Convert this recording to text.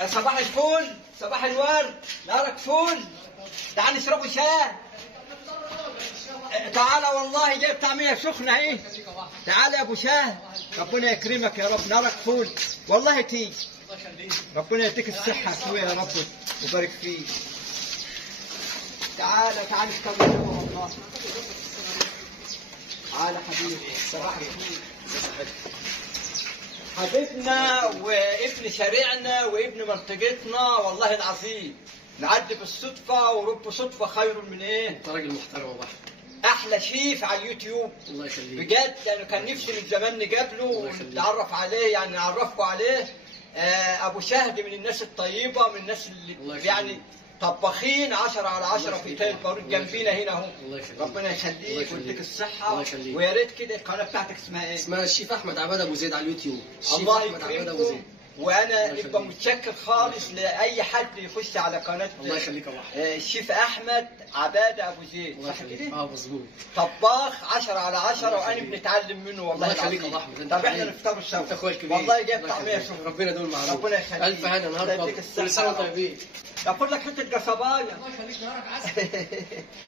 يا صباح الفل، صباح الورد، نهارك فل. تعال نشربوا شاي. تعالى والله جايب طعمية سخنة اهي. تعالى يا ابو شاي، ربنا يكرمك يا رب، نهارك فل والله تيجي. ربنا يديك الصحة شوية يا رب ويبارك فيك. تعالى تعالى اشرب والله. تعالى حبيبي، صباح الخير. حبيبنا وابن شارعنا وابن منطقتنا والله العظيم، نعدي بالصدفة ورب صدفة خير من ايه؟ انت راجل محترم والله. احلى شيف على اليوتيوب. الله يخليك. بجد يعني كان نفسي من زمان نقابله ونتعرف عليه، يعني نعرفكم عليه. ابو شهد من الناس الطيبة، من الناس اللي يعني طباخين 10 على 10 في تل البارود جنبينا هنا اهو. ربنا يخليك ويديك الصحة. ويا ريت كده القناة بتاعتك اسمها ايه؟ اسمها الشيف احمد عباد ابو زيد على اليوتيوب. الله يكرمكم. وانا نبقى متشكر خالص لاي حد يخش على قناه. الله يخليك يا واحد. الشيف احمد عباده ابو زيد، صح كده؟ مظبوط. طباخ 10 على 10 وانا بنتعلم منه والله. الله يخليك يا احمد. طب احنا نفطروا سوا. انت اخويا الكبير والله جايب طعميه سخنه. ربنا يدوم معاك. ربنا يخليك. الف هنا النهارده. كل سنه وانتم طيبين. اقول لك حته قصبايه. الله يخليك، نهارك عسل.